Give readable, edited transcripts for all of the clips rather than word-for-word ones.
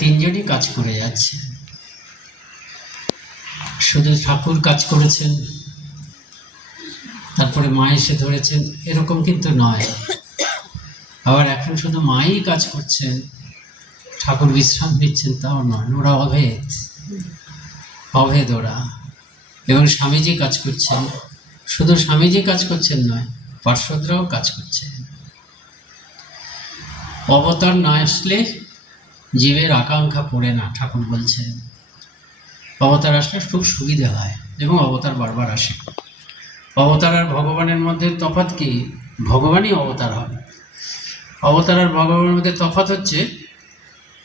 তিনজনই কাজ করে যাচ্ছে। শুধু ঠাকুর কাজ করেছেন তারপরে মা এসে ধরেছেন এরকম কিন্তু নয়। আবার এখন শুধু মাই কাজ করছেন, ঠাকুর বিশ্রাম নিচ্ছেন তাও নয়, ওরা অভেদ অভেদ ওরা। এবং স্বামীজি কাজ করছেন, শুধু স্বামীজি কাজ করছেন নয়, পার্শ্বদরাও কাজ করছেন। অবতার না আসলে জীবের আকাঙ্ক্ষা পড়ে না, ঠাকুর বলছেন। অবতার আসলে খুব সুবিধে হয় এবং অবতার বারবার আসে। অবতার আর ভগবানের মধ্যে তফাৎ কি? ভগবানই অবতার হবে। অবতার আর ভগবানের মধ্যে তফাৎ হচ্ছে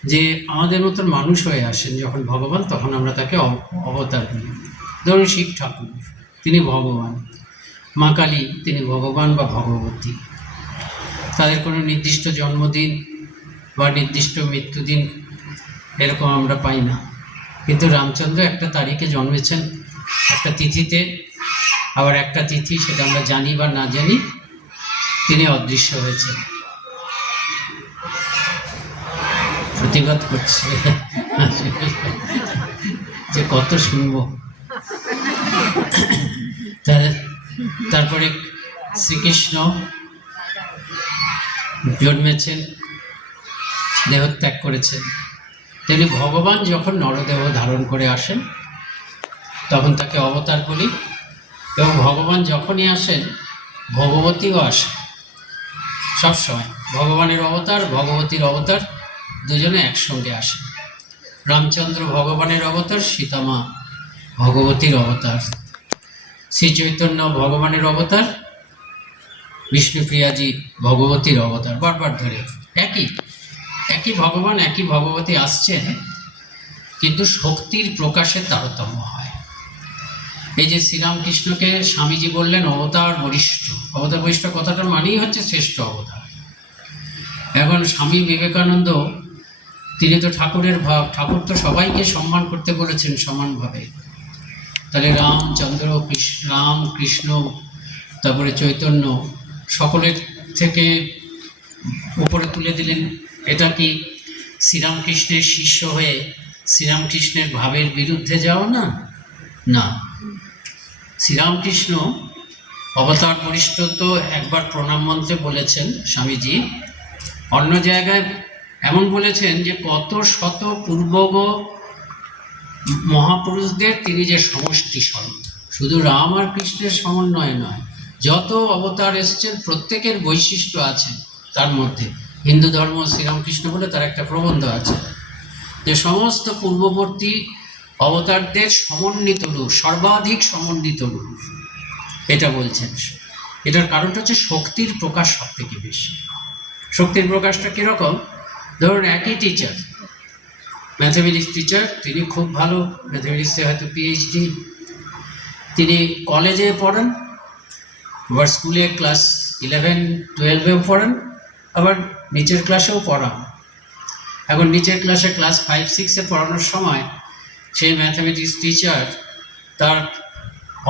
যে আমাদের মতন মানুষ হয়ে আসেন যখন ভগবান, তখন আমরা তাকে অবতার বলি। ধরুন শিব ঠাকুর, তিনি ভগবান। মা কালী, তিনি ভগবান বা ভগবতী। তাদের কোনো নির্দিষ্ট জন্মদিন বা নির্দিষ্ট মৃত্যুদিন এরকম আমরা পাই না, কিন্তু রামচন্দ্র একটা তারিখে জন্মেছেন, একটা তিথিতে। আবার একটা তিথি, সেটা আমরা জানি বা না জানি, তিনি অদৃশ্য হয়েছেন। প্রতিবাদ করছে যে কত শুনবো। তারপরে শ্রীকৃষ্ণ জন্মেছেন, দেহত্যাগ করেছেন। তেমনি ভগবান যখন নরদেহ ধারণ করে আসেন তখন তাকে অবতার বলি। এবং ভগবান যখনই আসেন ভগবতীও আসে সবসময়। ভগবানের অবতার, ভগবতীর অবতার দুজনে একসঙ্গে আসে। রামচন্দ্র ভগবানের অবতার, সীতামা ভগবতীর অবতার। শ্রী চৈতন্য ভগবানের অবতার, বিষ্ণুপ্রিয়াজি ভগবতীর অবতার। বারবার ধরে একই ভগবান একই ভগবতী আসছেন, কিন্তু শক্তির প্রকাশে তারতম্য হয়। এই যে শ্রীরামকৃষ্ণকে স্বামীজি বললেন অবতার বরিষ্ঠ। অবতার বরিষ্ঠ কথাটার মানেই হচ্ছে শ্রেষ্ঠ অবতার। এখন স্বামী বিবেকানন্দ, তিনি তো ঠাকুরের ভাব, ঠাকুর তো সবাইকে সম্মান করতে বলেছেন সমানভাবে। তাহলে রামচন্দ্র, রাম, কৃষ্ণ, তারপরে চৈতন্য, সকলের থেকে উপরে তুলে দিলেন। এটা কি শ্রীরামকৃষ্ণের শিষ্য হয়ে শ্রীরামকৃষ্ণের ভাবের বিরুদ্ধে যাওয়া না? না। শ্রীরামকৃষ্ণ অবতার বরিষ্ঠ তো একবার প্রণাম মন্ত্রে বলেছেন স্বামীজি। অন্য জায়গায় এমন বলেছেন যে কত শত পূর্বগ মহাপুরুষদের তিনি যে সমষ্টি স্বরূপ। শুধু রাম আর কৃষ্ণের সমন্বয় নয়, যত অবতার এসছেন প্রত্যেকের বৈশিষ্ট্য আছে তার মধ্যে। হিন্দু ধর্ম শ্রীরামকৃষ্ণ বলে তার একটা প্রবন্ধ আছে, যে সমস্ত পূর্ববর্তী অবতারদের সমন্বিত রূপ, সর্বাধিক সমন্বিত রূপ, এটা বলছেন। এটার কারণটা হচ্ছে শক্তির প্রকাশ সব থেকে বেশি। শক্তির প্রকাশটা কীরকম? ধরুন একই টিচার, ম্যাথামেটিক্স টিচার, তিনি খুব ভালো ম্যাথামেটিক্সে হয়তো পিএইচডি, তিনি কলেজে পড়ান, আবার স্কুলে ক্লাস 11-12-এও পড়ান, আবার নিচের ক্লাসেও পড়ান। এখন নিচের ক্লাসে ক্লাস 5-6-এ পড়ানোর সময় সেই ম্যাথামেটিক্স টিচার তার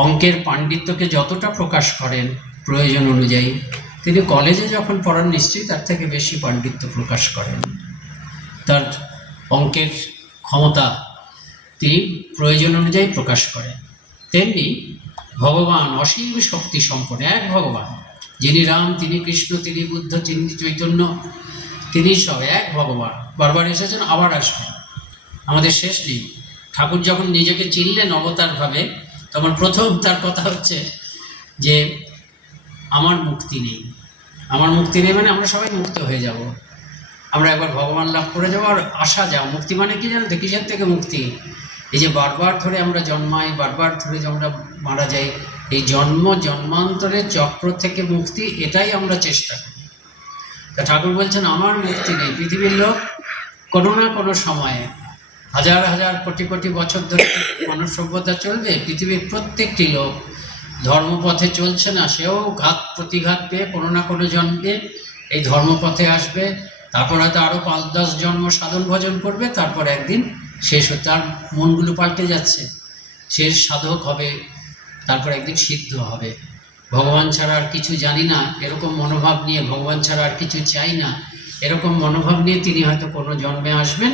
অঙ্কের পাণ্ডিত্যকে যতটা প্রকাশ করেন প্রয়োজন অনুযায়ী, তিনি কলেজে যখন পড়ান নিশ্চয়ই তার থেকে বেশি পাণ্ডিত্য প্রকাশ করেন। তার অঙ্কের ক্ষমতা তিনি প্রয়োজন অনুযায়ী প্রকাশ করেন। তেমনি ভগবান অসীম শক্তি সম্পন্ন এক ভগবান, যিনি রাম, তিনি কৃষ্ণ, তিনি বুদ্ধ, তিনি চৈতন্য, তিনি সব এক ভগবান। বারবার এসেছেন, আবার আসবেন, আমাদের শেষ নেই। ঠাকুর যখন নিজেকে চিনলেন অবতারভাবে, তখন প্রথম তার কথা হচ্ছে যে আমার মুক্তি নেই। আমার মুক্তি নেই মানে আমরা সবাই মুক্ত হয়ে যাব, আমরা একবার ভগবান লাভ করে যাবো। আর আসা যাও, মুক্তি মানে কি জানো তো? কিসের থেকে মুক্তি? এই যে বারবার ধরে আমরা জন্মাই, বারবার ধরে যে আমরা মারা যাই, এই জন্ম জন্মান্তরের চক্র থেকে মুক্তি, এটাই আমরা চেষ্টা করি। তা ঠাকুর বলছেন আমার মুক্তি নেই। পৃথিবীর লোক কোনো না কোনো সময়ে হাজার হাজার কোটি কোটি বছর ধরে মানব সভ্যতা চলবে। পৃথিবীর প্রত্যেকটি লোক ধর্মপথে চলছে না, সেও ঘাত প্রতিঘাত পেয়ে কোনো না কোনো জন্মে এই ধর্মপথে আসবে। তারপর হয়তো আরও 5-10 জন্ম সাধন ভজন করবে, তারপর একদিন শেষ হতে, তার মনগুলো পাল্টে যাচ্ছে, শেষ সাধক হবে, তারপর একদিন সিদ্ধ হবে। ভগবান ছাড়া আর কিছু জানি না এরকম মনোভাব নিয়ে, ভগবান ছাড়া আর কিছু চাই না এরকম মনোভাব নিয়ে তিনি হয়তো কোনো জন্মে আসবেন,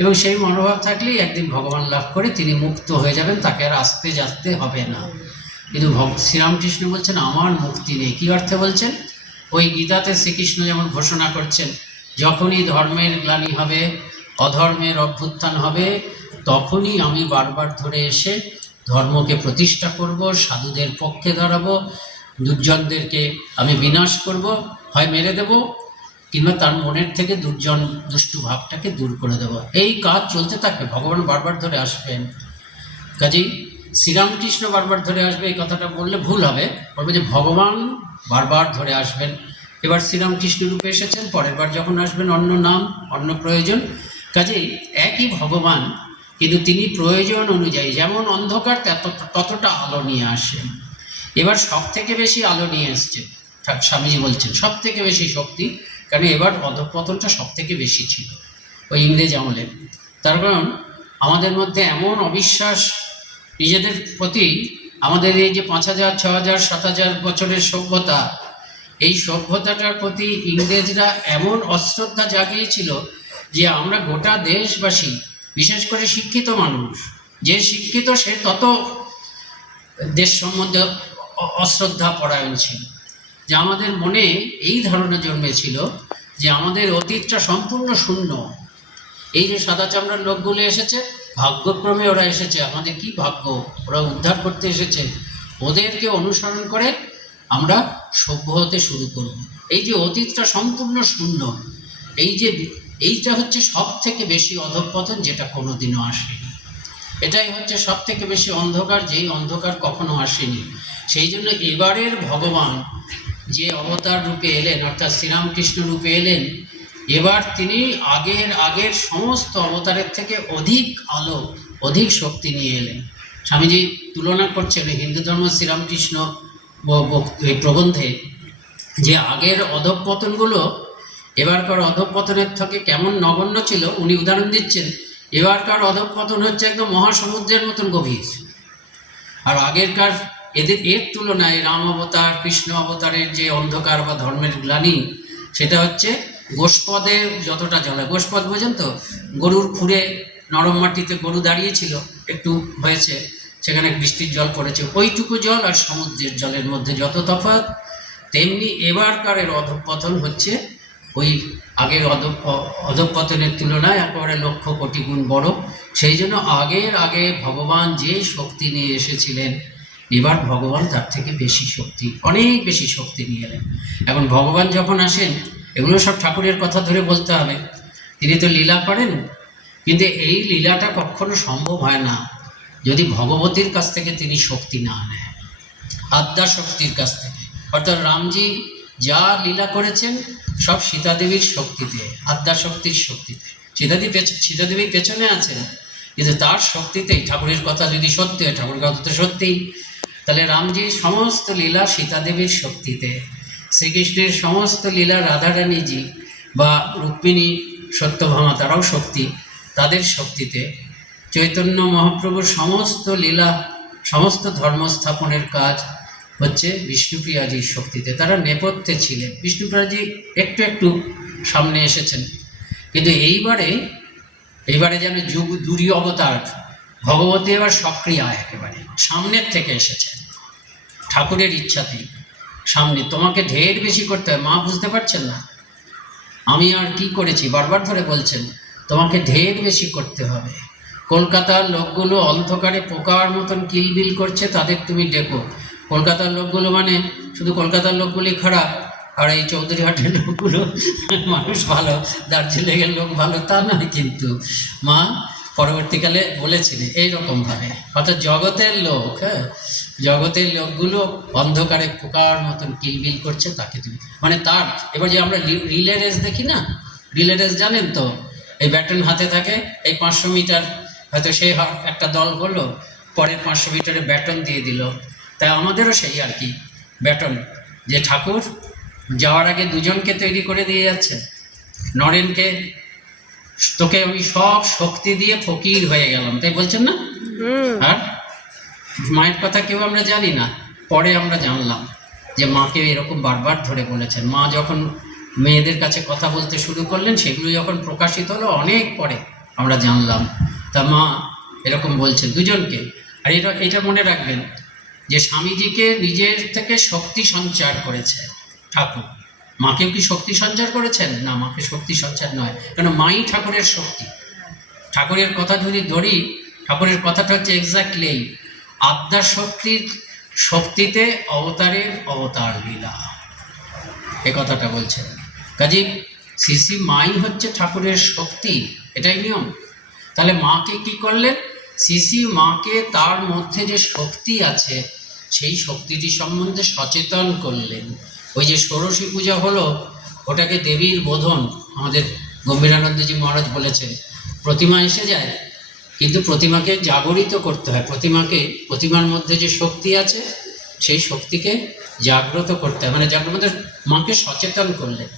এবং সেই মনোভাব থাকলেই একদিন ভগবান লাভ করে তিনি মুক্ত হয়ে যাবেন, তাকে আর আসতে যাতে হবে না। কিন্তু শ্রীরামকৃষ্ণ বলছেন আমার মুক্তি নেই। কী অর্থে বলছেন? ওই গীতাতে শ্রীকৃষ্ণ যেমন ঘোষণা করছেন, যখনই ধর্মের গ্লানি হবে, অধর্মের অভ্যুত্থান হবে, তখনই আমি বারবার ধরে এসে ধর্মকে প্রতিষ্ঠা করব, সাধুদের পক্ষে দাঁড়াবো, দুর্জনদেরকে আমি বিনাশ করব, হয় মেরে দেব কিংবা তার মনের থেকে দুষ্টু ভাবটাকে দূর করে দেব। এই কাজ চলতে থাকবে, ভগবান বারবার ধরে আসবেন। কাজেই শ্রীরামকৃষ্ণ বারবার ধরে আসবে এই কথাটা বললে ভুল হবে, বলবে যে ভগবান বারবার ধরে আসবেন। এবার শ্রীরামকৃষ্ণ রূপে এসেছেন, পরের বার যখন আসবেন অন্য নাম, অন্য প্রয়োজন। কাজেই একই ভগবান, কিন্তু তিনি প্রয়োজন অনুযায়ী যেমন অন্ধকার ততটা আলো নিয়ে আসেন। এবার সব থেকে বেশি আলো নিয়ে এসছে স্বামীজি বলছেন, সব থেকে বেশি শক্তি, কারণ এবার অধঃপতনটা সব থেকে বেশি ছিল ওই ইংরেজ আমলে। তার কারণ আমাদের মধ্যে এমন অবিশ্বাস নিজেদের প্রতি, আমাদের এই যে 5000, 6000, 7000 বছরের সভ্যতা, এই সভ্যতাটার প্রতি ইংরেজরা এমন অশ্রদ্ধা জাগিয়েছিল যে আমরা গোটা দেশবাসী, বিশেষ করে শিক্ষিত মানুষ, যে শিক্ষিত সে তত দেশ সম্বন্ধে অশ্রদ্ধা পরায়ণ ছিল, যে আমাদের মনে এই ধারণা জন্মেছিল যে আমাদের অতীতটা সম্পূর্ণ শূন্য। এই যে সাদা চামড়ার লোকগুলো এসেছে, ভাগ্যক্রমে ওরা এসেছে, আমাদের কি ভাগ্য, ওরা উদ্ধার করতে এসেছে, ওদেরকে অনুসরণ করে আমরা সভ্য হতে শুরু করব। এই যে অতীতটা সম্পূর্ণ শূন্য, এইটা হচ্ছে সব থেকে বেশি অধঃপতন, যেটা কোনোদিনও আসেনি। এটাই হচ্ছে সব থেকে বেশি অন্ধকার, যেই অন্ধকার কখনো আসেনি। সেই জন্য এবারের ভগবান যে অবতার রূপে এলেন, অর্থাৎ শ্রীরামকৃষ্ণ রূপে এলেন, এবার তিনি আগের সমস্ত অবতারের থেকে অধিক আলো, অধিক শক্তি নিয়ে এলেন। স্বামীজি তুলনা করছেন হিন্দু ধর্ম শ্রীরামকৃষ্ণ এই প্রবন্ধে, যে আগের অধঃপতনগুলো এবারকার অধঃপতনের থেকে কেমন নগণ্য ছিল উনি উদাহরণ দিচ্ছেন। এবারকার অধঃপতন হচ্ছে একদম মহাসমুদ্রের মতন গভীর, আর আগেরকার এর তুলনায় রাম অবতার, কৃষ্ণ অবতারের যে অন্ধকার বা ধর্মের গ্লানি, সেটা হচ্ছে গোষ্পদে যতটা জল হয়। গোষ্পদ বোঝেন তো? গরুর খুঁড়ে নরম মাটিতে গরু দাঁড়িয়েছিল, একটু হয়েছে, সেখানে বৃষ্টির জল পড়েছে, ওইটুকু জল আর সমুদ্রের জলের মধ্যে যত তফাৎ, তেমনি এবারকারের অধঃপতন হচ্ছে ওই আগের অধঃপতনের তুলনায় একেবারে লক্ষ কোটি গুণ বড়। সেই জন্য আগে ভগবান যে শক্তি নিয়ে এসেছিলেন, এবার ভগবান তার থেকে বেশি শক্তি, অনেক বেশি শক্তি নিয়ে এলেন। এখন ভগবান যখন আসেন, এগুলো সব ঠাকুরের কথা ধরে বলতে হবে। তিনি তো লীলা করেন, কিন্তু এই লীলাটা কখনো সম্ভব হয় না যদি ভগবতীর কাছ থেকে তিনি শক্তি না নেন, আদ্যা শক্তির কাছ থেকে। অর্থাৎ রামজি যা লীলা করেছেন সব সীতাদেবীর শক্তিতে, আদ্যা শক্তির শক্তিতে। সীতাদেবী পেছনে আছেন, কিন্তু তার শক্তিতেই, ঠাকুরের কথা যদি সত্যি হয়, ঠাকুরের কথা তো সত্যিই, তাহলে রামজির সমস্ত লীলা সীতাদেবীর শক্তিতে, শ্রীকৃষ্ণের সমস্ত লীলা রাধারানীজি বা রুক্মিণী সত্যভামা তারাও শক্তি, তাদের শক্তিতে। চৈতন্য মহাপ্রভুর সমস্ত লীলা, সমস্ত ধর্মস্থাপনের কাজ হচ্ছে বিষ্ণুপ্রিয়াজির শক্তিতে। তারা নেপথ্যে ছিলেন, বিষ্ণুপ্রিয়াজি একটু একটু সামনে এসেছেন, কিন্তু এইবারে যেন যুগ দুরি অবতার ভগবতী এবার সক্রিয়, একেবারে সামনের থেকে এসেছেন, ঠাকুরের ইচ্ছাতেই সামনে। তোমাকে ঢের বেশি করতে হয়, মা বুঝতে পারছেন না আমি আর কি করেছি, বারবার ধরে বলছেন তোমাকে ঢের বেশি করতে হবে। কলকাতার লোকগুলো অন্ধকারে পোকার মতন কিলবিল করছে, তাদের তুমি ডেকো। কলকাতার লোকগুলো মানে শুধু কলকাতার লোকগুলি খারাপ, আর এই চৌধুরীহাটের লোকগুলো মানুষ ভালো, দার্জিলিংয়ের লোক ভালো, তা নয়। কিন্তু মা পরবর্তীকালে বলেছিলেন এইরকমভাবে, অর্থাৎ জগতের লোক, জগতের লোকগুলো অন্ধকারে পোকার মতন কিলবিল করছে, তাকে তুমি মানে তার। এবার যে আমরা রিলে রেস দেখি না, রিলে রেস জানেন তো, এই ব্যাটন হাতে থাকে, এই 500 মিটার হয়তো সে একটা দল করলো, পরের 500 মিটারে ব্যাটন দিয়ে দিল। তাই আমাদেরও সেই আর কি ব্যাটন, যে ঠাকুর যাওয়ার আগে দুজনকে তৈরি করে দিয়ে যাচ্ছে। নরেনকে, তোকে আমি সব শক্তি দিয়ে ফকির হয়ে গেলাম, তাই বলছেন না? আর মায়ের কথা কেউ আমরা জানি না, পরে আমরা জানলাম যে মাকে এরকম বারবার ধরে বলেছেন। মা যখন মেয়েদের কাছে কথা বলতে শুরু করলেন, সেগুলো যখন প্রকাশিত হলো অনেক পরে, আমরা জানলাম। তা মা এরকম বলছেন দুজনকে। আর এটা এটা মনে রাখবেন যে স্বামীজিকে নিজের থেকে শক্তি সঞ্চার করেছে ঠাকুর। মাকেও কি শক্তি সঞ্চার করেছেন? না, মাকে শক্তি সঞ্চার নয়, কেন মাই ঠাকুরের শক্তি। ঠাকুরের কথা যদি ধরি, ঠাকুরের কথাটা হচ্ছে এক্স্যাক্টলি আদ্যা শক্তির শক্তিতে অবতারের অবতার লীলা, এ কথাটা বলছেন। কাজে শ্রী মাই হচ্ছে ঠাকুরের শক্তি, এটাই নিয়ম। তাহলে মাকে কি করলেন? শ্রী মাকে তার মধ্যে যে শক্তি আছে সেই শক্তিটি সম্বন্ধে সচেতন করলেন। ওই যে ষোড়শী পূজা হলো, ওটাকে দেবীর বোধন, আমাদের গম্ভীরানন্দজি মহারাজ বলেছেন। প্রতিমা এসে যায়, কিন্তু প্রতিমাকে জাগরিত করতে হয়। প্রতিমার মধ্যে যে শক্তি আছে সেই শক্তিকে জাগ্রত করতে হয়, মানে জাগ্রত মাকে সচেতন করলেন।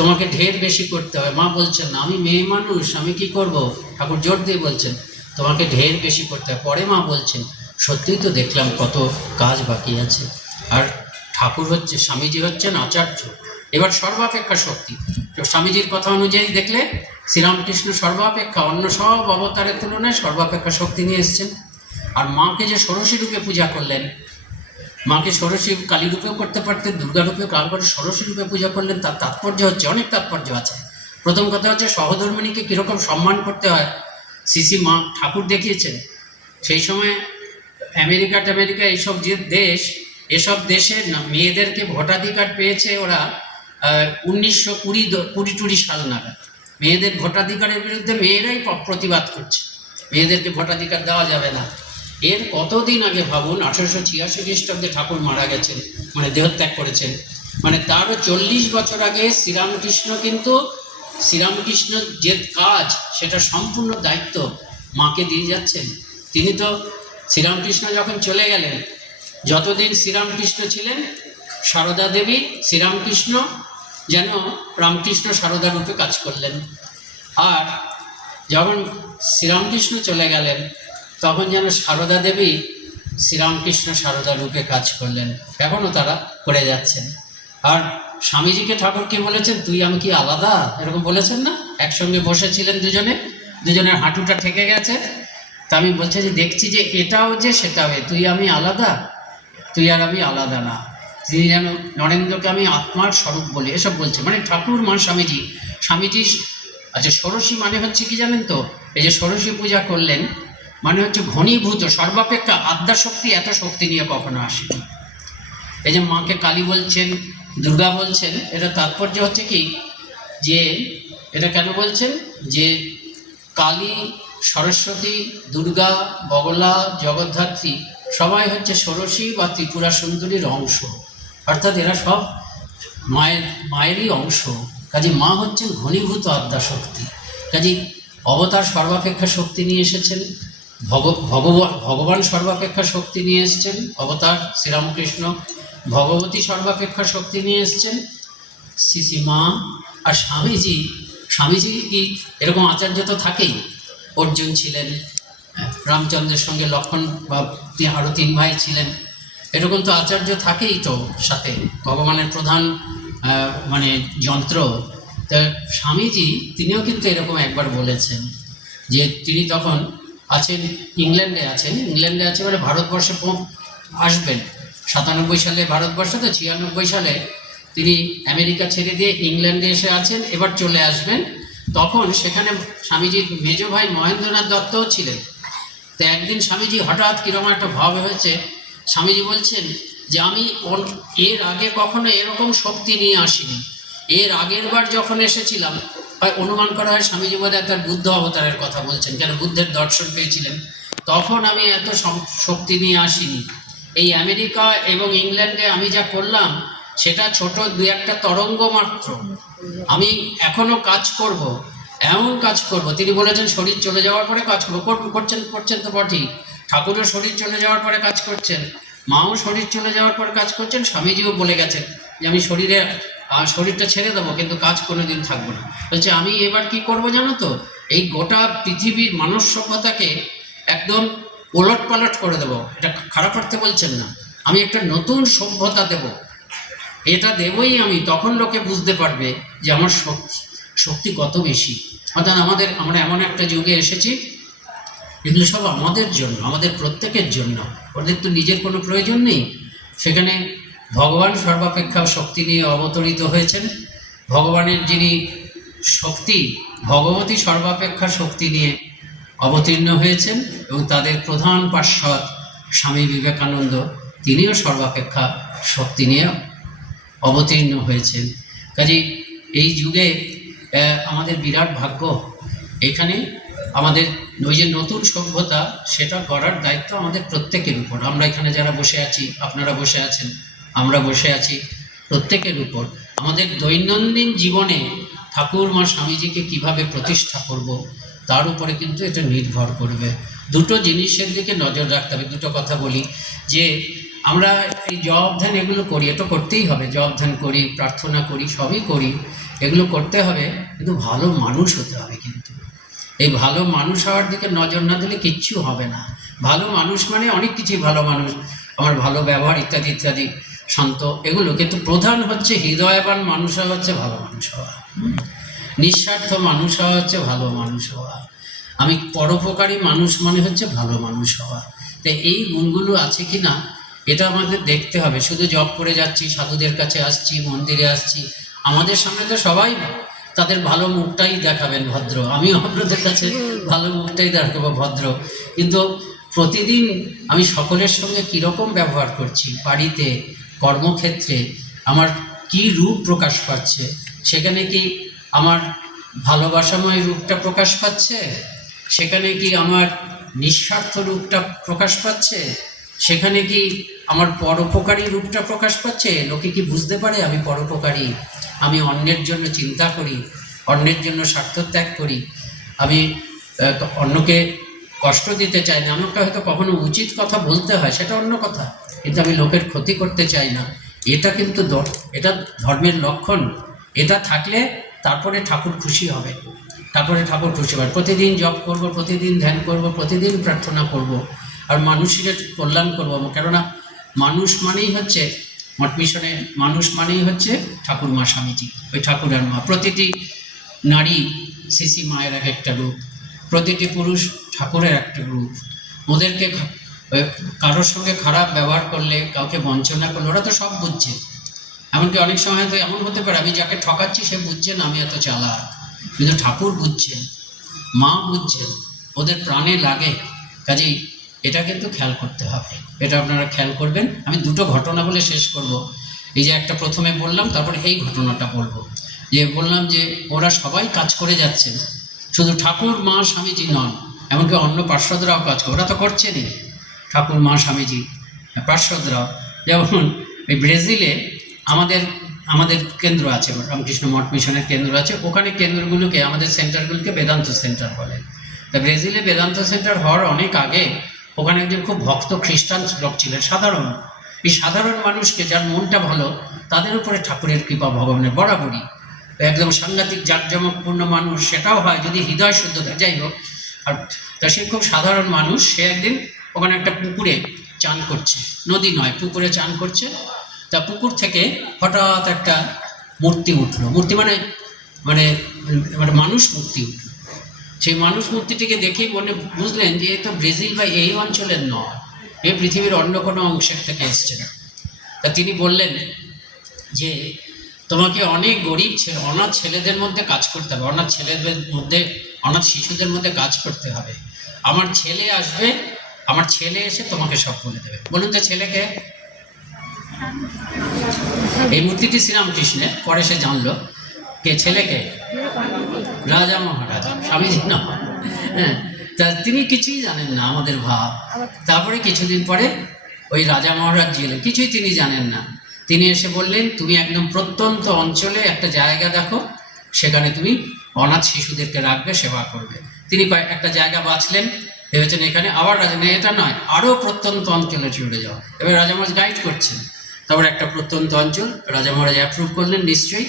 তোমাকে ঢের বেশি করতে হয়। মা বলছেন না, আমি মেয়ে মানুষ, আমি কি করব? ঠাকুর জোর দিয়ে বলছেন তোমাকে ঢের বেশি করতে হয়। পরে মা বলছেন সত্যিই তো দেখলাম কত কাজ বাকি আছে। আর ঠাকুর হচ্ছে, স্বামীজি হচ্ছেন আচার্য, এবার সর্বাপেক্ষা শক্তি। তো স্বামীজির কথা অনুযায়ী দেখলে শ্রীরামকৃষ্ণ সর্বাপেক্ষা অন্য সব অবতারের তুলনায় সর্বাপেক্ষা শক্তি নিয়ে এসছেন। আর মাকে যে ষোড়শী রূপে পূজা করলেন, মাকে ষোড়শী কালী রূপেও করতে পারতেন, দুর্গা রূপেও, কাল করে ষোড়শী রূপে পূজা করলেন। তার তাৎপর্য হচ্ছে, অনেক তাৎপর্য আছে। প্রথম কথা হচ্ছে সহধর্মিণীকে কীরকম সম্মান করতে হয় শ্রী মা ঠাকুর দেখিয়েছেন। সেই সময় আমেরিকা এইসব যে দেশ, এসব দেশে মেয়েদেরকে ভোটাধিকার পেয়েছে ওরা 1920 সাল নাগাদ। মেয়েদের ভোটাধিকারের বিরুদ্ধে মেয়েরাই প্রতিবাদ করছে, মেয়েদেরকে ভোটাধিকার দেওয়া যাবে না। এর কতদিন আগে ভাবুন, 1886 খ্রিস্টাব্দে ঠাকুর মারা গেছেন, মানে দেহত্যাগ করেছেন। মানে তারও 40 বছর আগে শ্রীরামকৃষ্ণ যে কাজ, সেটা সম্পূর্ণ দায়িত্ব মাকে দিয়ে যাচ্ছেন। তিনি তো শ্রীরামকৃষ্ণ যখন চলে গেলেন, যতদিন শ্রীরামকৃষ্ণ ছিলেন সারদা দেবী শ্রীরামকৃষ্ণ যেন রামকৃষ্ণ সারদা রূপে কাজ করলেন। আর যখন শ্রীরামকৃষ্ণ চলে গেলেন তখন যেন সারদা দেবী শ্রীরামকৃষ্ণ সারদা রূপে কাজ করলেন। এখনও তারা করে যাচ্ছেন। আর স্বামীজিকে ঠাকুর কি বলেছেন? তুই আমি কি আলাদা, এরকম বলেছেন না? একসঙ্গে বসেছিলেন দুজনের হাঁটুটা ঠেকে গেছে। তা আমি বলছি যে দেখছি যে এটাও যে সেটাও, তুই আমি আলাদা, তুই আর আমি আলাদা না। তিনি যেন নরেন্দ্রকে আমি আত্মার স্বরূপ বলি, এসব বলছে। মানে ঠাকুর মা স্বামীজি আচ্ছা, ষোড়শী মানে হচ্ছে কি জানেন তো? এই যে ষোড়শী পূজা করলেন মানে হচ্ছে ঘনীভূত সর্বাপেক্ষা আদ্যাশক্তি, এত শক্তি নিয়ে কখনো আসেনি। এই যে মাকে কালী বলছেন, দুর্গা বলছেন, এটা তাৎপর্য হচ্ছে কি যে এটা কেন বলছেন যে কালী, সরস্বতী, দুর্গা, বগলা, জগদ্ধাত্রী সবাই হচ্ছে ষোড়শী বা ত্রিপুরা সুন্দরীর অংশ, অর্থাৎ এরা সব মায়েরই অংশ। কাজে মা হচ্ছেন ঘনীভূত আদ্যাশক্তি। কাজে অবতার সর্বাপেক্ষা শক্তি নিয়ে এসেছেন, ভগবান সর্বাপেক্ষা শক্তি নিয়ে এসছেন অবতার শ্রীরামকৃষ্ণ, ভগবতী সর্বাপেক্ষা শক্তি নিয়ে এসছেন শ্রী মা। আর স্বামীজি কি এরকম আচার্য তো থাকেই। অর্জুন ছিলেন, রামচন্দ্রের সঙ্গে লক্ষ্মণ বা আরও 3 ভাই ছিলেন, এরকম তো আচার্য থাকেই তো সাথে, ভগবানের প্রধান মানে যন্ত্র। তা স্বামীজি তিনিও কিন্তু এরকম একবার বলেছেন যে তিনি তখন ইংল্যান্ডে আছেন মানে ভারতবর্ষে আসবেন। 97 সালে ভারতবর্ষে, তো 96 সালে তিনি আমেরিকা ছেড়ে দিয়ে ইংল্যান্ডে এসে আছেন, এবার চলে আসবেন। তখন সেখানে স্বামীজির মেজ ভাই মহেন্দ্রনাথ দত্তও ছিলেন। তো একদিন স্বামীজি হঠাৎ কীরকম একটা ভাব হয়েছে, স্বামীজি বলছেন যে আমি এর আগে কখনো এরকম শক্তি নিয়ে আসিনি। এর আগের বার যখন এসেছিলাম, অনুমান করা হয় স্বামীজি বোধহয় তার বুদ্ধ অবতারের কথা বলছেন, কেন বুদ্ধের দর্শন পেয়েছিলেন। তখন আমি এত শক্তি নিয়ে আসিনি। এই আমেরিকা এবং ইংল্যান্ডে আমি যা করলাম সেটা ছোট 2-1টা তরঙ্গ মাত্র। আমি এখনও কাজ করব, এমন কাজ করব। তিনি বলেছেন শরীর চলে যাওয়ার পরে কাজ করছেন তো বটেই। ঠাকুরও শরীর চলে যাওয়ার পরে কাজ করছেন, মাও শরীর চলে যাওয়ার পর কাজ করছেন। স্বামীজিও বলে গেছেন যে আমি শরীরটা ছেড়ে দেবো, কিন্তু কাজ কোনোদিন থাকবো না। বলছে আমি এবার কি করব জানো তো? এই গোটা পৃথিবীর মানব সভ্যতাকে একদম ওলট পালট করে দেবো। এটা খারাপ অর্থে বলছেন না, আমি একটা নতুন সভ্যতা দেব। এটা দেবই আমি, তখন লোকে বুঝতে পারবে যে আমার শক্তি কত বেশি। অর্থাৎ আমরা এমন একটা যুগে এসেছি, এগুলো সব আমাদের জন্য, আমাদের প্রত্যেকের জন্য। ওদের তো নিজের কোনো প্রয়োজন নেই। সেখানে ভগবান সর্বাপেক্ষা শক্তি নিয়ে অবতরিত হয়েছেন। ভগবানের যিনি শক্তি, ভগবতী সর্বাপেক্ষা শক্তি নিয়ে অবতীর্ণ হয়েছেন, এবং তাদের প্রধান পার্শ্বদ স্বামী বিবেকানন্দ, তিনিও সর্বাপেক্ষা শক্তি নিয়ে অবতীর্ণ হয়েছেন। কাজেই এই যুগে আমাদের বিরাট ভাগ্য। এখানে আমাদের ওই যে নতুন সভ্যতা, সেটা করার দায়িত্ব আমাদের প্রত্যেকের উপর। আমরা এখানে যারা বসে আছি, আপনারা বসে আছেন, আমরা বসে আছি, প্রত্যেকের উপর। আমাদের দৈনন্দিন জীবনে ঠাকুর মা স্বামীজিকে কিভাবে প্রতিষ্ঠা করব, তার উপরে কিন্তু এটা নির্ভর করবে। দুটো জিনিসের দিকে নজর রাখতে হবে। দুটো কথা বলি, যে আমরা এই জপ ধ্যান এগুলো করি, এটা করতেই হবে। জপ ধ্যান করি, প্রার্থনা করি, সবই করি, এগুলো করতে হবে, কিন্তু ভালো মানুষ হতে হবে। কিন্তু এই ভালো মানুষ হওয়ার দিকে নজর না দিলে কিচ্ছু হবে না। ভালো মানুষ মানে অনেক কিছুই ভালো মানুষ, আমার ভালো ব্যবহার ইত্যাদি ইত্যাদি, শান্ত, এগুলো। কিন্তু প্রধান হচ্ছে হৃদয়বান মানুষ হওয়া, হচ্ছে ভালো মানুষ হওয়া। নিঃস্বার্থ মানুষ হওয়া হচ্ছে ভালো মানুষ হওয়া। আমি পরোপকারী মানুষ মানে হচ্ছে ভালো মানুষ হওয়া। তাই এই গুণগুলো আছে কি না, এটা আমাদের দেখতে হবে। শুধু জপ করে যাচ্ছি, সাধুদের কাছে আসছি, মন্দিরে আসছি, আমাদের সামনে তো সবাই তাদের ভালো মুখটাই দেখাবেন ভদ্র, আমিও আপনাদের কাছে ভালো মুখটাই দেখাবো ভদ্র। কিন্তু প্রতিদিন আমি সকলের সঙ্গে কীরকম ব্যবহার করছি, বাড়িতে, কর্মক্ষেত্রে আমার কি রূপ প্রকাশ পাচ্ছে, সেখানে কি আমার ভালোবাসাময় রূপটা প্রকাশ পাচ্ছে, সেখানে কি আমার নিঃস্বার্থ রূপটা প্রকাশ পাচ্ছে, সেখানে কি আমার পরোপকারী রূপটা প্রকাশ পাচ্ছে। লোকে কি বুঝতে পারে আমি পরোপকারী, আমি অন্যের জন্য চিন্তা করি, অন্যের জন্য স্বার্থ ত্যাগ করি, আমি অন্যকে কষ্ট দিতে চাই না। আমাকে হয়তো কখনো উচিত কথা বলতে হয়, সেটা অন্য কথা, কিন্তু আমি লোকের ক্ষতি করতে চাই না। এটা কিন্তু এটা ধর্মের লক্ষণ। এটা থাকলে তারপরে ঠাকুর খুশি হবে, তারপরে ঠাকুর খুশি হবে। প্রতিদিন জপ করব, প্রতিদিন ধ্যান করব, প্রতিদিন প্রার্থনা করব, আর মানুষের কল্যাণ করব। কেননা মানুষ মানেই হচ্ছে, মঠ মিশনে মানুষ মানেই হচ্ছে ঠাকুর মা স্বামীজি, ওই ঠাকুরের মা। প্রতিটি নারী শিশি মায়ের এক একটা রূপ, প্রতিটি পুরুষ ঠাকুরের একটা রূপ। ওদেরকে কারোর সঙ্গে খারাপ ব্যবহার করলে, কাউকে বঞ্চনা করলে, ওরা তো সব বুঝছে। এমনকি অনেক সময় তো এমন হতে পারে আমি যাকে ঠকাচ্ছি সে বুঝছে না আমি এত চালাক, কিন্তু ঠাকুর বুঝছেন, মা বুঝছেন, ওদের প্রাণে লাগে। কাজেই এটা কিন্তু খেয়াল করতে হবে, এটা আপনারা খেয়াল করবেন। আমি দুটো ঘটনা বলে শেষ করব। এই যে একটা প্রথমে বললাম, তারপরে এই ঘটনাটা বলবো। যে বললাম যে ওরা সবাই কাজ করে যাচ্ছেন, শুধু ঠাকুর মা স্বামীজি নন, এমনকি অন্য পার্শ্বদরাও কাজ করে, ওরা তো করছেনই। ঠাকুর মা স্বামীজি, পার্শ্বদরাও, যেমন এই ব্রাজিলে আমাদের কেন্দ্র আছে, রামকৃষ্ণ মঠ মিশনের কেন্দ্র আছে। ওখানে কেন্দ্রগুলোকে, আমাদের সেন্টারগুলোকে বেদান্ত সেন্টার বলে। তা ব্রাজিলে বেদান্ত সেন্টার হওয়ার অনেক আগে ওখানে একজন খুব ভক্ত খ্রিস্টান লোক ছিলেন, সাধারণ। এই সাধারণ মানুষকে, যার মনটা ভালো, তাদের উপরে ঠাকুরের কৃপা ভগবানের বরাবরই। একদম সাংঘাতিক জাঁকজমকপূর্ণ মানুষ, সেটাও হয় যদি হৃদয় শুদ্ধ থাকে। যাই হোক, আর তা সে খুব সাধারণ মানুষ। সে একদিন ওখানে একটা পুকুরে চান করছে, নদী নয়, পুকুরে চান করছে। তা পুকুর থেকে হঠাৎ একটা মূর্তি উঠল। মূর্তি মানে মানে মানে মানুষ মূর্তি উঠল। সেই মানুষ মূর্তিটিকে দেখেই বুঝলেন যে এ তো ব্রাজিল বা এই অঞ্চলের নয়, এ পৃথিবীর অন্য কোনো অংশের থেকে এসছে না। তা তিনি বললেন যে তোমাকে অনেক গরিব অনাথ ছেলেদের মধ্যে কাজ করতে হবে, অনাথ ছেলেদের মধ্যে, অনাথ শিশুদের মধ্যে কাজ করতে হবে। আমার ছেলে আসবে, আমার ছেলে এসে তোমাকে সব বলে দেবে। বলুন যে ছেলেকে, এই মূর্তিটি শ্রীরামকৃষ্ণের, পরে সে জানলো কে ছেলেকে, রাজা মহারাজ স্বামীজি না। হ্যাঁ, তা তিনি কিছুই জানেন না, আমাদের ভাব। তারপরে কিছুদিন পরে ওই রাজা মহারাজ এলেন, কিছুই তিনি জানেন না। তিনি এসে বললেন তুমি একদম প্রত্যন্ত অঞ্চলে একটা জায়গা দেখো, সেখানে তুমি অনাথ শিশুদেরকে রাখবে, সেবা করবে। তিনি একটা জায়গা বাছলেন, ভেবেছেন এখানে। আবার রাজা, এটা নয়, আরও প্রত্যন্ত অঞ্চলে চলে যাও। এবার রাজা মহারাজ গাইড করছেন। তারপরে একটা প্রত্যন্ত অঞ্চল রাজা মহারাজ অ্যাপ্রুভ করলেন নিশ্চয়ই।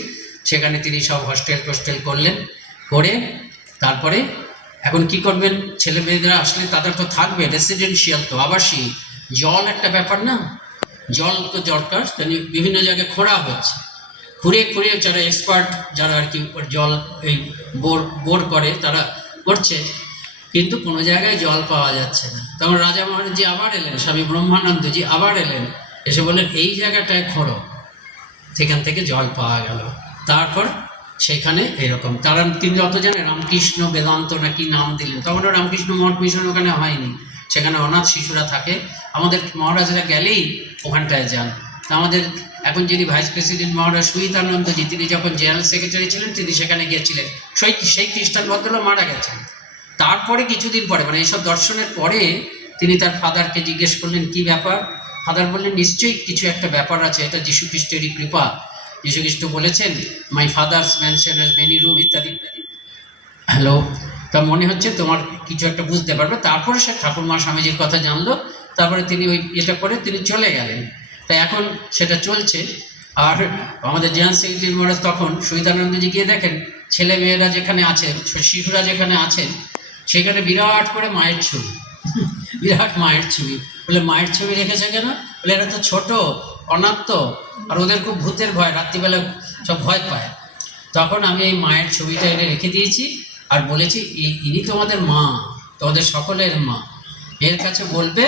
সেখানে তিনি সব হোস্টেল করলেন, করে তারপরে এখন কি করবেন, ছেলে মেয়েদের আসলে তাদের তো থাকবে, রেসিডেন্সিয়াল তো, আবাসিক। জল একটা ব্যাপার না, জল তো দরকার। তিনি বিভিন্ন জায়গায় খোঁড়া হচ্ছে, খুঁড়ে খুঁড়ে যারা এক্সপার্ট, যারা আর কি জল এই বোর করে, তারা করছে, কিন্তু কোনো জায়গায় জল পাওয়া যাচ্ছে না। তখন রাজা মহারাজজি আবার এলেন, স্বামী ব্রহ্মানন্দজি আবার এলেন, এসে বললেন এই জায়গাটায় খোঁড়ো, সেখান থেকে জল পাওয়া গেল। তারপর সেখানে এরকম তারা তিনি যত জানেন রামকৃষ্ণ বেদান্ত নাকি নাম দিলেন, তখন রামকৃষ্ণ মঠ মিশন ওখানে হয়নি, সেখানে অনাথ শিশুরা থাকে। আমাদের মহারাজরা গেলেই ওখানটায় যান। তা আমাদের এখন যিনি ভাইস প্রেসিডেন্ট মহারাজ সুহিতানন্দজি, তিনি যখন জেনারেল সেক্রেটারি ছিলেন তিনি সেখানে গিয়েছিলেন। সেই খ্রিস্টান ভদ্রলোক মারা গেছেন। তারপরে কিছুদিন পরে, মানে এইসব দর্শনের পরে, তিনি তার ফাদারকে জিজ্ঞেস করলেন কি ব্যাপার। ফাদার বললেন নিশ্চয়ই কিছু একটা ব্যাপার আছে, এটা যীশু খ্রিস্টেরই কৃপা। যীশু খ্রিস্ট বলেছেন my father's mansion has many room ইত্যাদি ইত্যাদি। হ্যালো, তা মনে হচ্ছে তোমার কিছু একটা বুঝতে পারবে। তারপরে সে ঠাকুরমা স্বামীজির কথা জানলো, তারপরে তিনি ওই এটা করে তিনি চলে গেলেন। তাই এখন সেটা চলছে। আর আমাদের জেনারেল সেক্রেটারি মহারাজ তখন সুহিতানন্দজি গিয়ে দেখেন ছেলে মেয়েরা যেখানে আছে, শিশুরা যেখানে আছেন, সেখানে বিরাট করে মায়ের ছবি, বিরাট মায়ের ছবি। বলে মায়ের ছবি রেখেছে কেন? বলে এরা তো ছোট, অনাথ, আর ওদের খুব ভূতের ভয়, রাত্রিবেলা সব ভয় পায়। তখন আমি এই মায়ের ছবিটা এনে রেখে দিয়েছি আর বলেছি ইনি তোমাদের মা, তোমাদের সকলের মা, এর কাছে বলবে,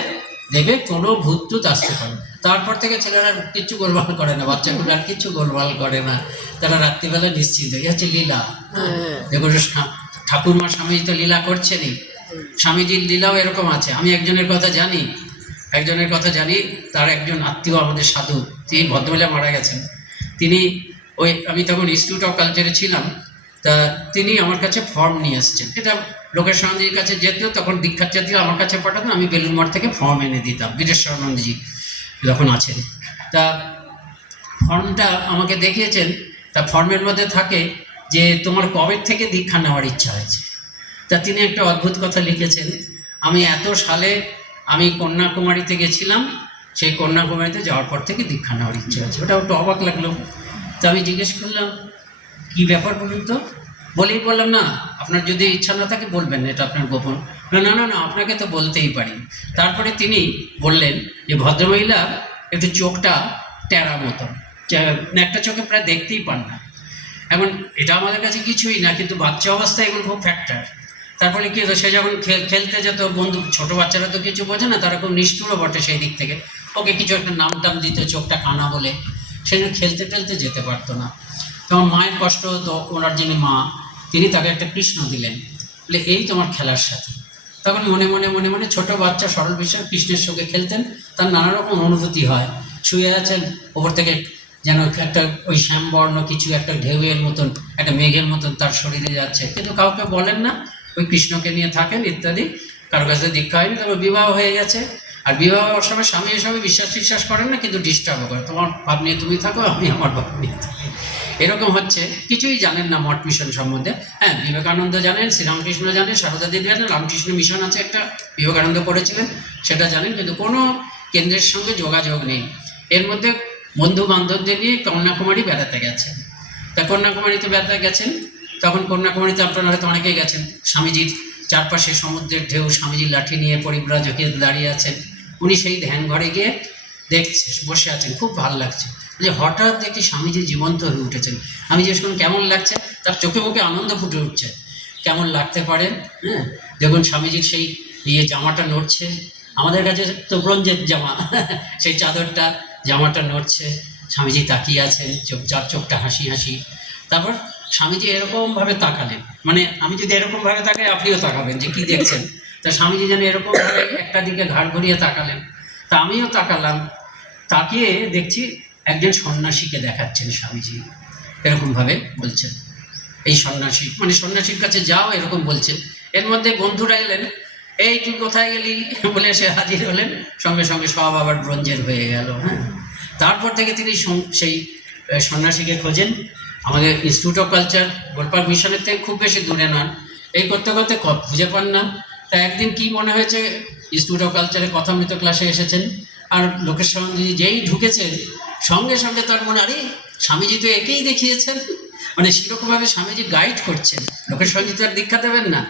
দেবে, কোনো ভূত টুত আসতে পারে। তারপর থেকে ছেলেরা কিচ্ছু গোলমাল করে না, বাচ্চাগুলো আর কিচ্ছু গোলমাল করে না, তারা রাত্রিবেলা নিশ্চিন্ত। এই হচ্ছে লীলা। দেখুন ঠাকুরমা স্বামীজি তো লীলা করছেনই, স্বামীজির লীলাও এরকম আছে। আমি একজনের কথা জানি, তার একজন আত্মীয় আমাদের সাধু, তিনি ভদ্রমহিলা মারা গেছেন। তিনি আমি তখন ইনস্টিটিউট অফ কালচারে ছিলাম, তা তিনি আমার কাছে ফর্ম নিয়ে আসছেন। এটা লোকের স্বামীজির কাছে যেত, তখন দীক্ষার জাতীয় আমার কাছে পাঠাতেন, আমি বেলুড় মঠ থেকে ফর্ম এনে দিতাম, বীরেশ্বরানন্দজি যখন আছেন। তা ফর্মটা আমাকে দেখিয়েছেন, তা ফর্মের মধ্যে থাকে যে তোমার কবে থেকে দীক্ষা নেওয়ার ইচ্ছা হয়েছে। তা তিনি একটা অদ্ভুত কথা লিখেছেন, আমি এত সালে আমি কন্যাকুমারীতে গেছিলাম, সেই কন্যাকুমারীতে যাওয়ার পর থেকে দীক্ষা নেওয়ার ইচ্ছা হয়েছে। ওটা একটু অবাক লাগলো। তা আমি জিজ্ঞেস করলাম কী ব্যাপার বলুন তো। বললাম না, আপনার যদি ইচ্ছা না থাকে বলবেন, এটা আপনার গোপন। না আপনাকে তো বলতেই পারি। তারপরে তিনি বললেন যে ভদ্রমহিলা একটু চোখটা টেরা মতন, একটা চোখে প্রায় দেখতেই পান না। এখন এটা আমাদের কাছে কিছুই না, কিন্তু বাচ্চা অবস্থায় এগুলো খুব ফ্যাক্টর। তারপরে কী হতো, সে যখন খেলতে যেত, বন্ধু, ছোটো বাচ্চারা তো কিছু বোঝে না, তারা খুব নিষ্ঠুরও বটে সেই দিক থেকে, ওকে কিছু একটা নাম টাম দিত চোখটা কানা বলে, সে খেলতে যেতে পারতো না। তখন মায়ের কষ্ট হতো, ওনার যিনি মা তিনি তাকে একটা কৃষ্ণ দিলেন, বলে এই তোমার খেলার সাথে। তখন মনে মনে ছোটো বাচ্চা সরল বিষয় কৃষ্ণের সঙ্গে খেলতেন, তার নানা রকম অনুভূতি হয়। শুয়ে আছেন, ওপর থেকে যেন একটা ওই শ্যামবর্ণ কিছু একটা ঢেউয়ের মতন, একটা মেঘের মতন তার শরীরে যাচ্ছে, কিন্তু কাউকে বলেন না, ওই কৃষ্ণকে নিয়ে থাকেন ইত্যাদি। কারো কাছে দীক্ষা হয়নি, তারপর বিবাহ হয়ে গেছে। আর বিবাহ হওয়ার সময় স্বামী এসবে বিশ্বাস করেন না, কিন্তু ডিস্টার্বও করে, তোমার ভাব নিয়ে তুমি থাকো, আমি আমার ভাব নিয়ে থাকি। এরকম হচ্ছে, কিছুই জানেন না মঠ মিশন সম্বন্ধে। হ্যাঁ, বিবেকানন্দ জানেন, শ্রীরামকৃষ্ণ জানেন, সারদা দেবী জানেন, রামকৃষ্ণ মিশন আছে একটা, বিবেকানন্দ করেছিলেন, সেটা জানেন, কিন্তু কোনো কেন্দ্রের সঙ্গে যোগাযোগ নেই। এর মধ্যে বন্ধু বান্ধবদের নিয়ে কন্যাকুমারী বেড়াতে গেছেন। তা কন্যাকুমারীতে বেড়াতে গেছেন, তখন কন্যাকুমারীতে আপনারা হয়তো অনেকেই গেছেন, স্বামীজির চারপাশে সমুদ্রের ঢেউ, স্বামীজির লাঠি নিয়ে পরিব্রাজকে দাঁড়িয়ে আছেন। উনি সেই ধ্যান ঘরে গিয়ে দেখছে, বসে আছেন, খুব ভালো লাগছে। যে হঠাৎ দেখি স্বামীজি জীবন্ত হয়ে উঠেছেন। আমি জিজ্ঞেস করলাম কেমন লাগছে, তার চোখে মুখে আনন্দ ফুটে উঠছে। কেমন লাগতে পারে? হ্যাঁ, দেখুন স্বামীজির সেই জামাটা নড়ছে, আমাদের কাছে তো ব্রোঞ্জের জামা, সেই চাদরটা, জামাটা নড়ছে, স্বামীজি তাকিয়ে আছেন, চোখটা হাসি। তারপর স্বামীজি এরকমভাবে তাকালেন, মানে আমি যদি এরকমভাবে তাকাই আপনিও তাকাবেন যে কী দেখছেন। তা স্বামীজি যেন এরকমভাবে একটা দিকে ঘাড় ঘুরিয়ে তাকালেন, তা আমিও তাকালাম। তাকিয়ে দেখছি একজন সন্ন্যাসীকে দেখাচ্ছেন স্বামীজি, এরকমভাবে বলছেন, এই সন্ন্যাসী, মানে সন্ন্যাসীর কাছে যাও, এরকম বলছেন। এর মধ্যে বন্ধুরা এলেন, এই তুই কোথায় গেলি বলে সে হাজির হলেন, সঙ্গে সব আবার ব্রোঞ্জের হয়ে গেল। হ্যাঁ, তারপর থেকে তিনি সেই সন্ন্যাসীকে খোঁজেন। আমাদের ইনস্টিটিউট অফ কালচার গোলপার্ক মিশনের থেকে খুব বেশি দূরে নন, এই করতে খুঁজে পান না। তা একদিন কি মনে হয়েছে, ইনস্টিটিউট অফ কালচারে কথামৃত ক্লাসে এসেছেন, আর লোকের সঙ্গে যেই ঢুকেছেন, সঙ্গে তার মনে, আরে স্বামীজি তো একেই দেখিয়েছেন, মানে সেরকমভাবে স্বামীজি গাইড করছেন। লোকের সঙ্গে তো আর দীক্ষা দেবেন না,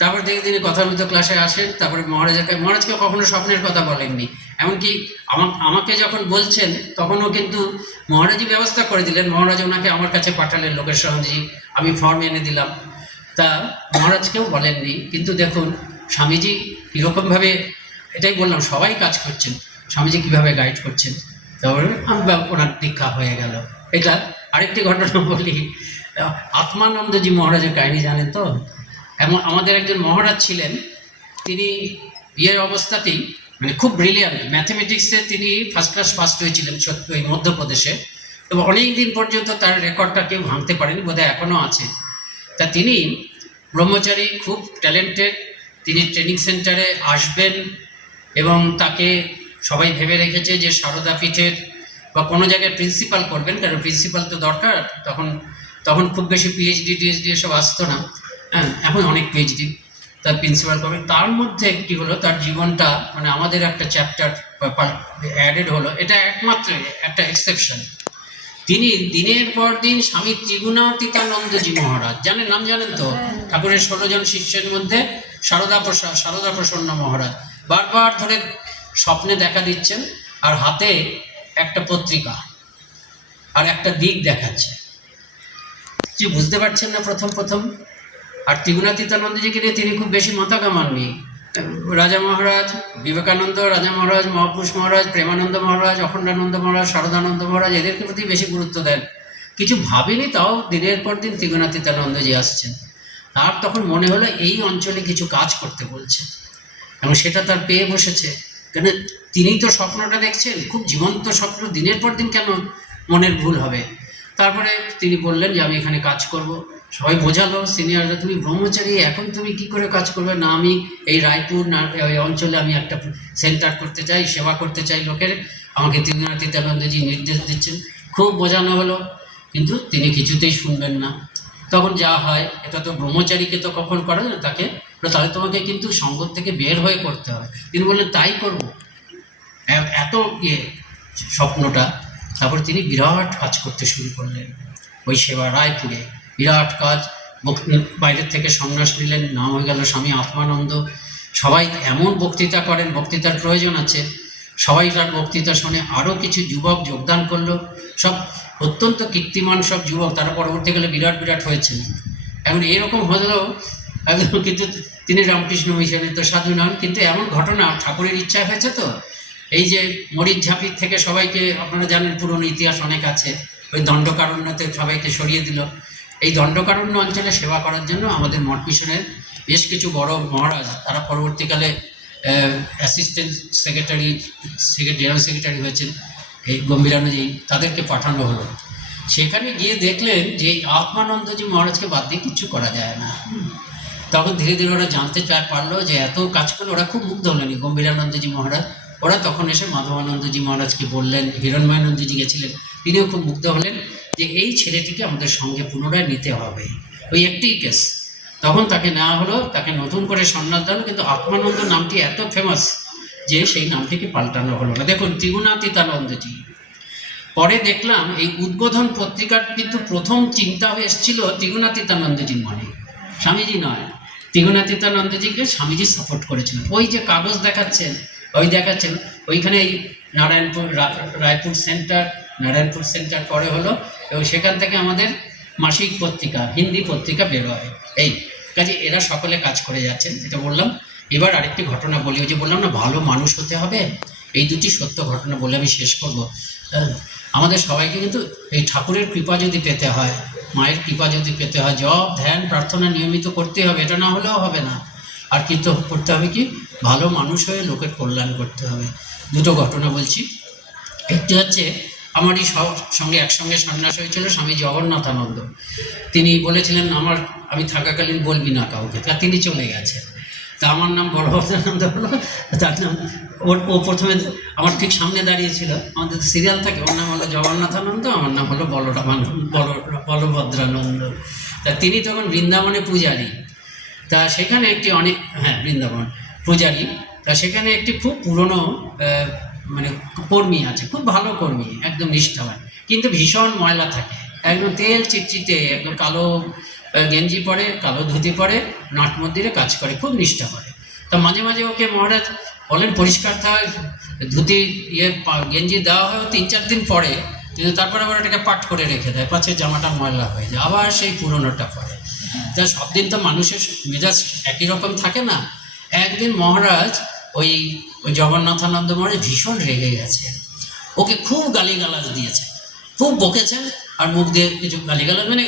তারপর দেখে তিনি কথার মতো ক্লাসে আসেন, তারপরে মহারাজকে কখনো স্বপ্নের কথা বলেননি। এমনকি আমাকে যখন বলছেন তখনও কিন্তু মহারাজই ব্যবস্থা করে দিলেন, মহারাজ ওনাকে আমার কাছে পাঠালেন লোকের সঙ্গে, আমি ফর্ম এনে দিলাম। তা মহারাজকেও বলেননি। কিন্তু দেখুন স্বামীজি কীরকমভাবে, এটাই বললাম সবাই কাজ করছেন, স্বামীজি কীভাবে গাইড করছেন, তারপরে ওনার দীক্ষা হয়ে গেল। এটা আরেকটি ঘটনা বলি, আত্মানন্দজি মহারাজের কাহিনী জানেন তো? এমন আমাদের একজন মহারাজ ছিলেন, তিনি অবস্থাতেই মানে খুব ব্রিলিয়ান্ট, ম্যাথমেটিক্সে তিনি ফার্স্ট ক্লাস ফার্স্ট হয়েছিলেন ওই মধ্যপ্রদেশে, এবং অনেক দিন পর্যন্ত তার রেকর্ডটা কেউ ভাঙতে পারেনি, বোধহয় এখনও আছে। তা তিনি ব্রহ্মচারী, খুব ট্যালেন্টেড, তিনি ট্রেনিং সেন্টারে আসবেন এবং তাকে সবাই ভেবে রেখেছে যে সারদা পীঠের বা কোনো জায়গায় প্রিন্সিপাল করবেন, কারণ প্রিন্সিপাল তো দরকার। তখন খুব বেশি পিএইচডি টিএইচডি এসব আসতো না, হ্যাঁ, এখন অনেক পিএইচডি, তার প্রিন্সিপাল করবেন। তার মধ্যে কী হলো, তার জীবনটা মানে আমাদের একটা চ্যাপ্টার অ্যাডেড হলো, এটা একমাত্র একটা এক্সেপশন। তিনি দিনের পর দিন স্বামী ত্রিগুণাতীতানন্দজি মহারাজ, নাম জানেন তো? ঠাকুরের 16 জন শিষ্যের মধ্যে সারদা প্রসন্ন মহারাজ বারবার ধরে স্বপ্নে দেখা দিচ্ছেন, আর হাতে একটা পত্রিকা আর একটা দিক দেখাচ্ছে, যে বুঝতে পারছেন না প্রথম। আর ত্রিগুণাতীতানন্দজিকে নিয়ে তিনি খুব বেশি মাথা কামাননি। রাজা মহারাজ, বিবেকানন্দ, রাজা মহারাজ, মহাপুরুষ মহারাজ, প্রেমানন্দ মহারাজ, অখণ্ডানন্দ মহারাজ, শারদানন্দ মহারাজ, এদেরকে প্রতি বেশি গুরুত্ব দেন। কিছু ভাবিনি, তাও দিনের পর দিন ত্রিগুণাতীতানন্দজি আসছেন। তার তখন মনে হলো এই অঞ্চলে কিছু কাজ করতে বলছে, এবং সেটা তার পেয়ে বসেছে। কেন, তিনিই তো স্বপ্নটা দেখছেন, খুব জীবন্ত স্বপ্ন, দিনের পর দিন কেন মনের ভুল হবে? তারপরে তিনি বললেন যে আমি এখানে কাজ করব। সবাই বোঝালো, সিনিয়ররা, তুমি ব্রহ্মচারী, এখন তুমি কি করে কাজ করবে? না, আমি এই রায়পুর না ওই অঞ্চলে আমি একটা সেন্টার করতে চাই, সেবা করতে চাই লোকের, আমাকে ত্রিগুণাতীতানন্দজি নির্দেশ দিচ্ছেন। খুব বোঝানো হলো, কিন্তু তিনি কিছুতেই শুনবেন না। তখন যা হয়, এটা তো ব্রহ্মচারীকে তো কখন করে না, তাকে তাহলে তোমাকে কিন্তু সঙ্গ থেকে বের হয়ে করতে হবে। তিনি বললেন তাই করব, এত স্বপ্নটা। তারপর তিনি বিরাট কাজ করতে শুরু করলেন ওই সেবা রায়পুরে, বিরাট কাজ। বাইরের থেকে সন্ন্যাস নিলেন, নাম হয়ে গেল স্বামী আত্মানন্দ। সবাই এমন বক্তৃতা করেন, বক্তৃতার প্রয়োজন আছে, সবাই তার বক্তৃতা শুনে। আরও কিছু যুবক যোগদান করলো, সব অত্যন্ত কীর্তিমান সব যুবক, তারা পরবর্তীকালে বিরাট হয়েছেন। এখন এরকম হলেও কিন্তু তিনি রামকৃষ্ণ মিশনের তো সাধু নন। কিন্তু এমন ঘটনা ঠাকুরের ইচ্ছা হয়েছে তো, এই যে মরিচ ঝাঁপির থেকে সবাইকে, আপনারা জানেন পুরনো ইতিহাস অনেক আছে, ওই দণ্ডকারণ্যতে সবাইকে সরিয়ে দিল। এই দণ্ডকারণ্য অঞ্চলে সেবা করার জন্য আমাদের মঠ মিশনের বেশ কিছু বড় মহারাজ, তারা পরবর্তীকালে অ্যাসিস্ট্যান্ট সেক্রেটারি, জেনারেল সেক্রেটারি হয়েছেন, এই গম্ভীরানন্দজি, তাদেরকে পাঠানো হলো। সেখানে গিয়ে দেখলেন যে এই আত্মানন্দজি মহারাজকে বাদ দিয়ে কিছু করা যায় না। তখন ধীরে ধীরে ওরা জানতে পারলো যে এত কাজ করলে, ওরা খুব মুগ্ধ হলেন গম্ভীরানন্দজি মহারাজ। ওরা তখন এসে মাধবানন্দজি মহারাজকে বললেন, হিরণময়ানন্দজি গেছিলেন, তিনিও খুব মুগ্ধ হলেন যে এই ছেলেটিকে আমাদের সঙ্গে পুনরায় নিতে হবে। ওই একটি কেস, তখন তাকে নেওয়া হলো, তাকে নতুন করে সন্ন্যাস দেওয়া হলো। কিন্তু আত্মানন্দ নামটি এত ফেমাস যে সেই নামটিকে পাল্টানো হলো না। দেখুন ত্রিগুণাতীতানন্দজি। পরে দেখলাম এই উদ্বোধন পত্রিকার কিন্তু প্রথম চিন্তা হয়ে এসেছিল ত্রিগুণাতীতানন্দজির মনে, স্বামীজি নয়। ত্রিগুণাতীতানন্দজিকে স্বামীজি সাপোর্ট করেছিলেন। ওই যে কাগজ দেখাচ্ছেন, ওইখানে এই নারায়ণপুর সেন্টার পরে হলো, এবং সেখান থেকে আমাদের মাসিক পত্রিকা, হিন্দি পত্রিকা বেরোয়। এই কাজে এরা সকলে কাজ করে যাচ্ছেন, এটা বললাম। এবার আরেকটি ঘটনা বলি, ওই যে বললাম না ভালো মানুষ হতে হবে, এই দুটি সত্য ঘটনা বলে আমি শেষ করব। আমাদের সবাইকে কিন্তু এই ঠাকুরের কৃপা যদি পেতে হয়, মায়ের কৃপা যদি পেতে হয়, জপ ধ্যান প্রার্থনা নিয়মিত করতে হবে, এটা না হলেও হবে না। আর কিন্তু করতে হবে কি, ভালো মানুষ হয়ে লোকের কল্যাণ করতে হবে। দুটো ঘটনা বলছি। একটি হচ্ছে আমারই সঙ্গে একসঙ্গে সন্ন্যাস হয়েছিল স্বামী জগন্নাথানন্দ। তিনি বলেছিলেন আমি থাকাকালীন বলবি না কাউকে, তা তিনি চলে গেছেন। তা আমার নাম বলভদ্রানন্দ হলো, তার নাম ও প্রথমে আমার ঠিক সামনে দাঁড়িয়েছিল, আমাদের সিরিয়াল থাকে, ওর নাম হলো জগন্নাথানন্দ, আমার নাম হলো বলভদ্রানন্দ। তা তিনি তখন বৃন্দাবনে পূজারী। তা সেখানে একটি বৃন্দাবন পূজারী। তা সেখানে একটি খুব পুরনো মানে কর্মী আছে, খুব ভালো কর্মী, একদম নিষ্ঠাবান, কিন্তু ভীষণ ময়লা থাকে, একদম তেল চিটচিটে, একদম কালো গেঞ্জি পরে, কালো ধুতি পরে, নাট মন্দিরে কাজ করে, খুব নিষ্ঠা করে। তা মাঝে মাঝে ওকে মহারাজ বলেন পরিষ্কার থাক, ধুতি গেঞ্জি দেওয়া হয় 3-4 দিন পরে, কিন্তু তারপরে আবার এটাকে পাট করে রেখে দেয়, পাছে জামাটা ময়লা হয়ে যায়, আবার সেই পুরোনোটা পরে। তা সব দিন তো মানুষের মেজাজ একই রকম থাকে না। একদিন মহারাজ ওই জগন্নাথানন্দ মহারাজ ভীষণ রেগে গেছে, ওকে খুব গালিগালাজ দিয়েছে, খুব বকেছেন, আর মুখ দিয়ে কিছু গালিগালাজ মানে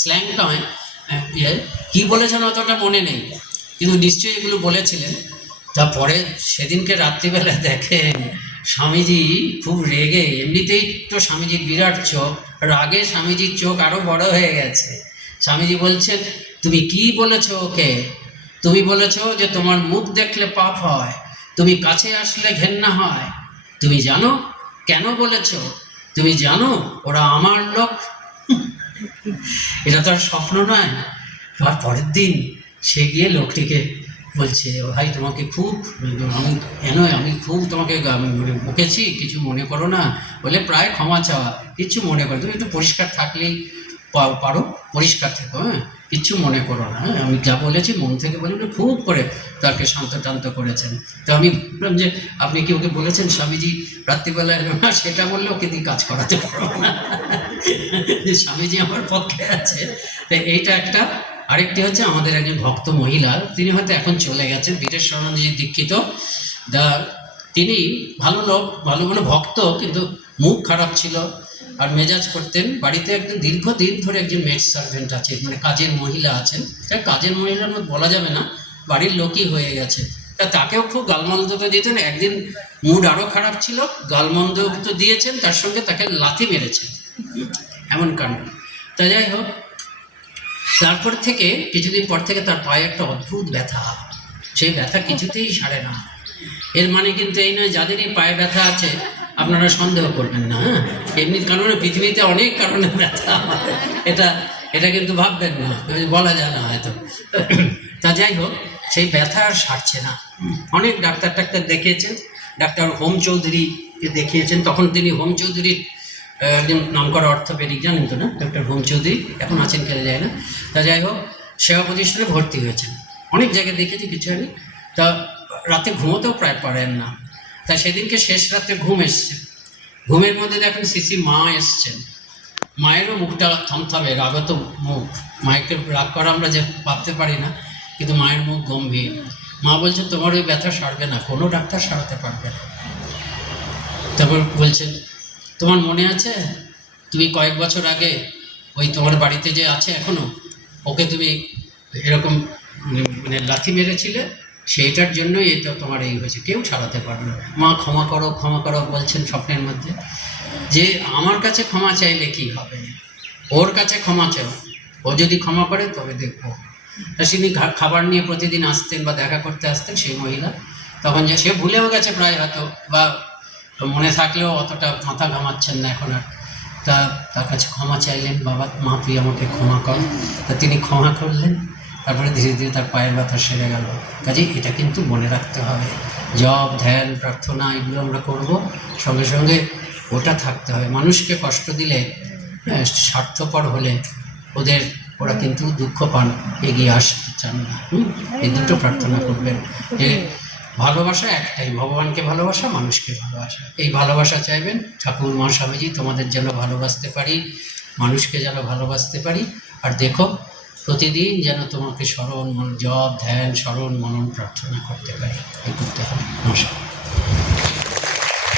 স্ল্যাং নয়, কী বলেছেন অতটা মনে নেই, কিন্তু নিশ্চয়ই এগুলো বলেছিলেন। তারপরে সেদিনকে রাত্রিবেলা দেখেন স্বামীজি খুব রেগে, এমনিতেই তো স্বামীজির বিরাট চোখ, রাগে স্বামীজির চোখ আরও বড় হয়ে গেছে। স্বামীজি বলছেন, তুমি কি বলেছ ওকে? তুমি বলেছ যে তোমার মুখ দেখলে পাপ হয়, তুমি কাছে আসলে ঘেন্না হয়। তুমি জানো কেন বলেছ? তুমি জানো ওরা আমার লোক। এটা তো আর স্বপ্ন নয়। আর পরের দিন সে গিয়ে লোকটিকে বলছে, ভাই তোমাকে খুব আমি খুব তোমাকে বকেছি, কিছু মনে করো না। বলে প্রায় ক্ষমা চাওয়া, কিচ্ছু মনে করো, তুমি একটু পরিষ্কার থাকলেই পারো, পরিষ্কার থেকো, হ্যাঁ, কিচ্ছু মনে করো না, হ্যাঁ, আমি যা বলেছি মন থেকে বলি, খুব করে তাকে শান্ত করেছেন। তো আমি বললাম যে আপনি কি ওকে বলেছেন স্বামীজি রাত্রিবেলায়? না, সেটা বললে ওকে দিয়ে কাজ করাতে পারবো না, স্বামীজি আমার পক্ষে আছে। তো এইটা একটা। আরেকটি হচ্ছে আমাদের একজন ভক্ত মহিলা, তিনি হয়তো এখন চলে গেছেন, বীরেশ্বরানন্দজি দীক্ষিত। তিনি ভালো লোক, ভালো মানে ভক্ত, কিন্তু মুখ খারাপ ছিল আর মেজাজ করতেন। বাড়িতে একদম দীর্ঘদিন ধরে একজন মেড সার্ভেন্ট আছে, মানে কাজের মহিলা আছেন, কাজের মহিলার মধ্যে বলা যাবে না, বাড়ির লোকই হয়ে গেছে। তাকেও খুব গালমন্দ তো দিতেন। একদিন মুড আরও খারাপ ছিল, গালমন্দ তো দিয়েছেন, তার সঙ্গে তাকে লাথি মেরেছেন, এমন কাণ্ড। তা যাই হোক, তারপর থেকে কিছুদিন পর থেকে তার পায়ে একটা অদ্ভুত ব্যথা, সেই ব্যথা কিছুতেই সারে না। এর মানে কিন্তু এই নয় যাদেরই পায়ে ব্যথা আছে আপনারা সন্দেহ করবেন না, হ্যাঁ, এমনি কারণে পৃথিবীতে অনেক কারণে ব্যথা, এটা এটা কিন্তু ভাববেন না, বলা যায় না হয়তো। তা যাই হোক, সেই ব্যথা আর সারছে না। অনেক ডাক্তার দেখিয়েছেন, ডাক্তার হোম চৌধুরীকে দেখিয়েছেন, তখন তিনি হোম চৌধুরীর একজন নামকরা অর্থোপেডিক, জানেন তো না ডক্টর হোম চৌধুরী, এখন আছেন কেনা যায় না। তা যাই হোক, সেবা প্রতিষ্ঠানে ভর্তি হয়েছেন, অনেক জায়গায় দেখেছি, কিছু হয়নি। তা রাতে ঘুমোতেও প্রায় পারেন না। তা সেদিনকে শেষ রাতে ঘুম এসছে, ঘুমের মধ্যে দেখেন শিশি মা এসছেন, মায়েরও মুখটা থমথমে, রাগত মুখ, মায়েরকে রাগ করা আমরা যে ভাবতে পারি না, কিন্তু মায়ের মুখ গম্ভীর। মা বলছে তোমার ওই ব্যথা সারবে না, কোনো ডাক্তার সারাতে পারবে না। তারপর বলছেন, তোমার মনে আছে তুমি কয়েক বছর আগে ওই তোমার বাড়িতে যে আছে এখনো, ওকে তুমি এরকম মানে লাথি মেরেছিলে, সেইটার জন্যই এটা তোমার এই হয়েছে, কেউ ছাড়াতে পারবে না। মা ক্ষমা করো বলছেন স্বপ্নের মধ্যে, যে আমার কাছে ক্ষমা চাইলে কি হবে, ওর কাছে ক্ষমা চাও, ও যদি ক্ষমা করে তবে দেখবো। তা তিনি খাবার নিয়ে প্রতিদিন আসতেন বা দেখা করতে আসতেন সেই মহিলা, তখন যে সে ভুলেও গেছে প্রায় হয়তো, বা মনে থাকলেও অতটা মাথা ঘামাচ্ছেন না এখন আর। তা তার কাছে ক্ষমা চাইলেন, বাবা মা তুই আমাকে ক্ষমা কর। তা তিনি ক্ষমা করলেন, তারপরে ধীরে ধীরে তার পায়ের ব্যথা সেরে গেল। কাজেই এটা কিন্তু মনে রাখতে হবে, জপ ধ্যান প্রার্থনা এগুলো আমরা করব, সঙ্গে সঙ্গে ওটা থাকতে হবে। মানুষকে কষ্ট দিলে, স্বার্থপর হলে ওরা কিন্তু দুঃখ পান, এগিয়ে আসতে চান না। এই দুটো প্রার্থনা করবেন, যে ভালোবাসা একটাই, ভগবানকে ভালোবাসা, মানুষকে ভালোবাসা। এই ভালোবাসা চাইবেন, ঠাকুর মা স্বামীজি তোমাদের যেন ভালোবাসতে পারি, মানুষকে যেন ভালোবাসতে পারি। আর দেখো প্রতিদিন যেন তোমাকে স্মরণ জপ ধ্যান স্মরণ মনন প্রার্থনা করতে পারি, এই করতে হবে। নমস্কার।